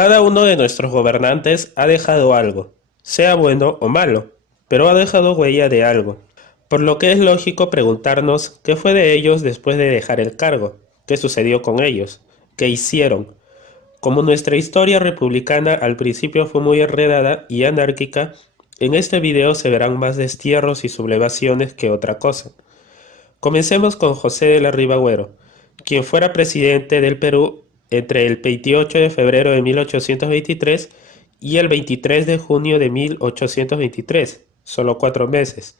Cada uno de nuestros gobernantes ha dejado algo, sea bueno o malo, pero ha dejado huella de algo, por lo que es lógico preguntarnos qué fue de ellos después de dejar el cargo, qué sucedió con ellos, qué hicieron. Como nuestra historia republicana al principio fue muy enredada y anárquica, en este video se verán más destierros y sublevaciones que otra cosa. Comencemos con José de la Riva Agüero, quien fuera presidente del Perú entre el 28 de febrero de 1823 y el 23 de junio de 1823, solo 4 meses.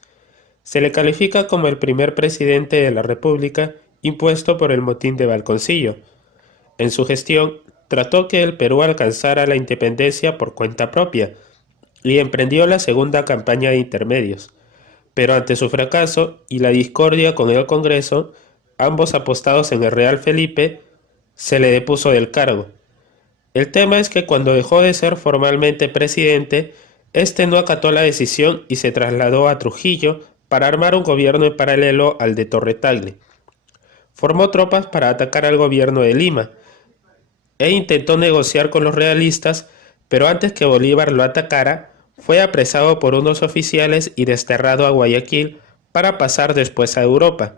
Se le califica como el primer presidente de la República impuesto por el motín de Balconcillo. En su gestión, trató que el Perú alcanzara la independencia por cuenta propia y emprendió la segunda campaña de intermedios. Pero ante su fracaso y la discordia con el Congreso, ambos apostados en el Real Felipe, se le depuso del cargo. El tema es que cuando dejó de ser formalmente presidente, este no acató la decisión y se trasladó a Trujillo para armar un gobierno en paralelo al de Torre Tagle. Formó tropas para atacar al gobierno de Lima e intentó negociar con los realistas, pero antes que Bolívar lo atacara, fue apresado por unos oficiales y desterrado a Guayaquil para pasar después a Europa.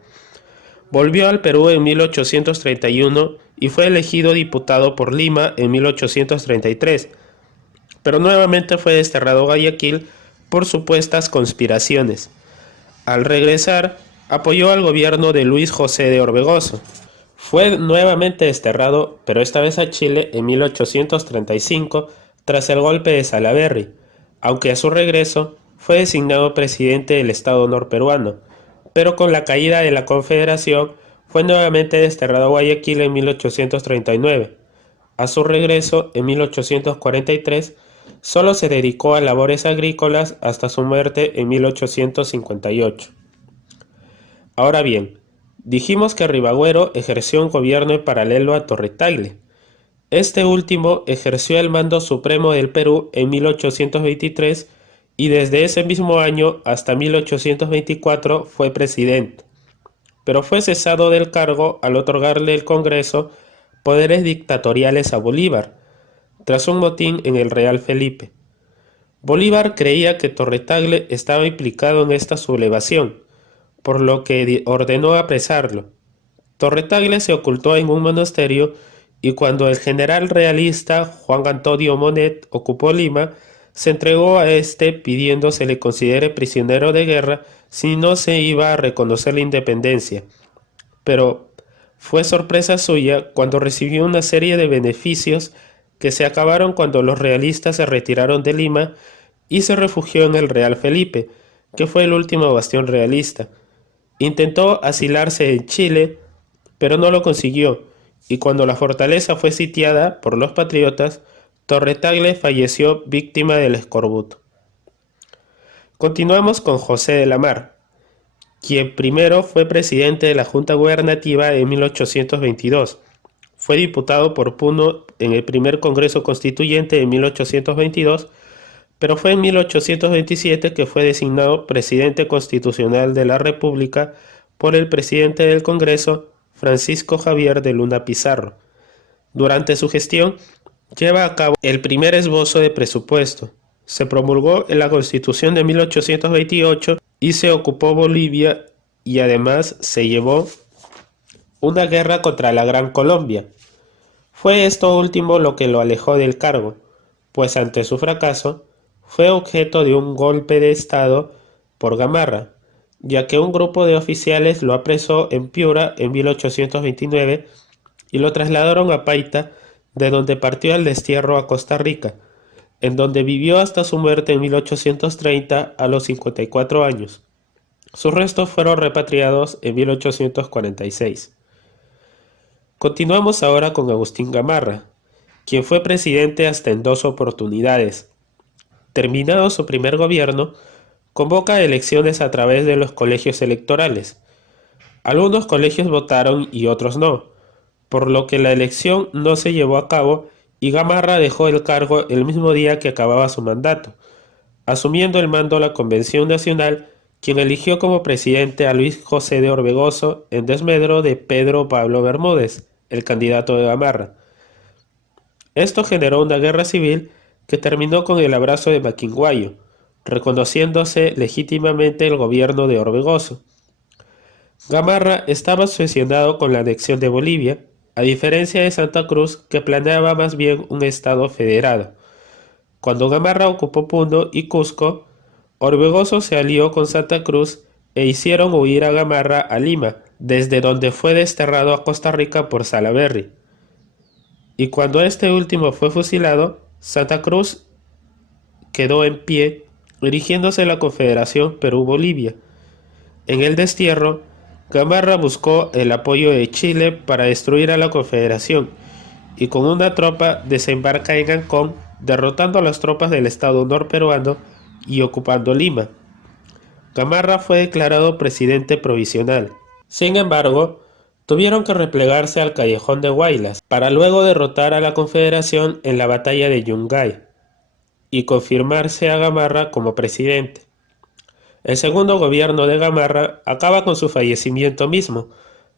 Volvió al Perú en 1831 y fue elegido diputado por Lima en 1833, pero nuevamente fue desterrado a Guayaquil por supuestas conspiraciones. Al regresar, apoyó al gobierno de Luis José de Orbegoso. Fue nuevamente desterrado, pero esta vez a Chile en 1835 tras el golpe de Salaverry, aunque a su regreso fue designado presidente del Estado norperuano, pero con la caída de la Confederación fue nuevamente desterrado a Guayaquil en 1839. A su regreso, en 1843, solo se dedicó a labores agrícolas hasta su muerte en 1858. Ahora bien, dijimos que Ribagüero ejerció un gobierno en paralelo a Torre Tagle. Este último ejerció el mando supremo del Perú en 1823 y desde ese mismo año hasta 1824 fue presidente, pero fue cesado del cargo al otorgarle el Congreso poderes dictatoriales a Bolívar, tras un motín en el Real Felipe. Bolívar creía que Torre Tagle estaba implicado en esta sublevación, por lo que ordenó apresarlo. Torre Tagle se ocultó en un monasterio y cuando el general realista Juan Antonio Monet ocupó Lima, se entregó a este pidiendo se le considere prisionero de guerra si no se iba a reconocer la independencia. Pero fue sorpresa suya cuando recibió una serie de beneficios que se acabaron cuando los realistas se retiraron de Lima y se refugió en el Real Felipe, que fue el último bastión realista. Intentó asilarse en Chile, pero no lo consiguió, y cuando la fortaleza fue sitiada por los patriotas, Torre Tagle falleció víctima del escorbuto. Continuamos con José de la Mar, quien primero fue presidente de la Junta Gubernativa en 1822. Fue diputado por Puno en el primer Congreso Constituyente en 1822, pero fue en 1827 que fue designado presidente constitucional de la República por el presidente del Congreso, Francisco Javier de Luna Pizarro. Durante su gestión, lleva a cabo el primer esbozo de presupuesto. Se promulgó en la Constitución de 1828 y se ocupó Bolivia y además se llevó una guerra contra la Gran Colombia. Fue esto último lo que lo alejó del cargo, pues ante su fracaso, fue objeto de un golpe de Estado por Gamarra, ya que un grupo de oficiales lo apresó en Piura en 1829 y lo trasladaron a Paita, de donde partió al destierro a Costa Rica, en donde vivió hasta su muerte en 1830 a los 54 años. Sus restos fueron repatriados en 1846. Continuamos ahora con Agustín Gamarra, quien fue presidente hasta en 2 oportunidades. Terminado su primer gobierno, convoca elecciones a través de los colegios electorales. Algunos colegios votaron y otros no, por lo que la elección no se llevó a cabo y Gamarra dejó el cargo el mismo día que acababa su mandato, asumiendo el mando la Convención Nacional, quien eligió como presidente a Luis José de Orbegoso en desmedro de Pedro Pablo Bermúdez, el candidato de Gamarra. Esto generó una guerra civil que terminó con el abrazo de Maquinguayo, reconociéndose legítimamente el gobierno de Orbegoso. Gamarra estaba obsesionado con la anexión de Bolivia, a diferencia de Santa Cruz, que planeaba más bien un estado federado. Cuando Gamarra ocupó Puno y Cusco, Orbegoso se alió con Santa Cruz e hicieron huir a Gamarra a Lima, desde donde fue desterrado a Costa Rica por Salaverry. Y cuando este último fue fusilado, Santa Cruz quedó en pie, erigiéndose la Confederación Perú-Bolivia. En el destierro, Gamarra buscó el apoyo de Chile para destruir a la Confederación y con una tropa desembarca en Ancón, derrotando a las tropas del Estado norperuano y ocupando Lima. Gamarra fue declarado presidente provisional. Sin embargo, tuvieron que replegarse al Callejón de Huaylas para luego derrotar a la Confederación en la batalla de Yungay y confirmarse a Gamarra como presidente. El segundo gobierno de Gamarra acaba con su fallecimiento mismo,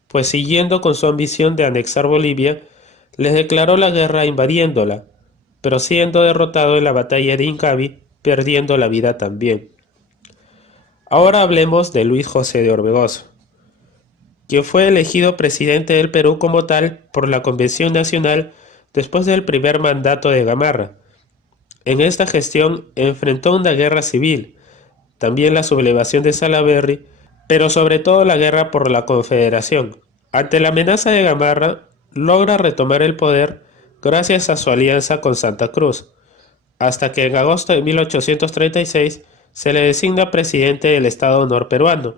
pues siguiendo con su ambición de anexar Bolivia, les declaró la guerra invadiéndola, pero siendo derrotado en la batalla de Incavi, perdiendo la vida también. Ahora hablemos de Luis José de Orbegoso, quien fue elegido presidente del Perú como tal por la Convención Nacional después del primer mandato de Gamarra. En esta gestión enfrentó una guerra civil, también la sublevación de Salaverry, pero sobre todo la guerra por la Confederación. Ante la amenaza de Gamarra, logra retomar el poder gracias a su alianza con Santa Cruz, hasta que en agosto de 1836 se le designa presidente del Estado norperuano,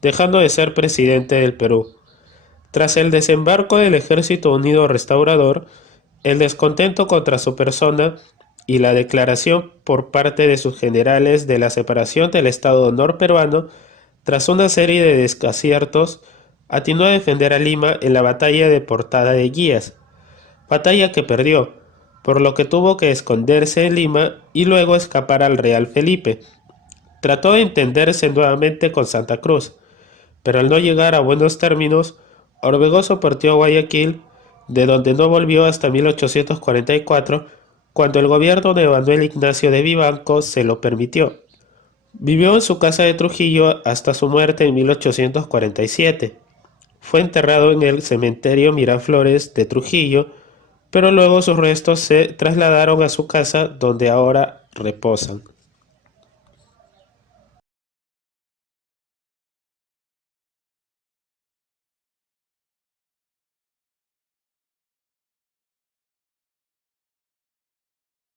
dejando de ser presidente del Perú. Tras el desembarco del Ejército Unido Restaurador, el descontento contra su persona y la declaración por parte de sus generales de la separación del Estado norperuano, tras una serie de desaciertos, atinó a defender a Lima en la batalla de Portada de Guías, batalla que perdió, por lo que tuvo que esconderse en Lima y luego escapar al Real Felipe. Trató de entenderse nuevamente con Santa Cruz, pero al no llegar a buenos términos, Orbegoso partió a Guayaquil, de donde no volvió hasta 1844, cuando el gobierno de Manuel Ignacio de Vivanco se lo permitió. Vivió en su casa de Trujillo hasta su muerte en 1847. Fue enterrado en el cementerio Miraflores de Trujillo, pero luego sus restos se trasladaron a su casa donde ahora reposan.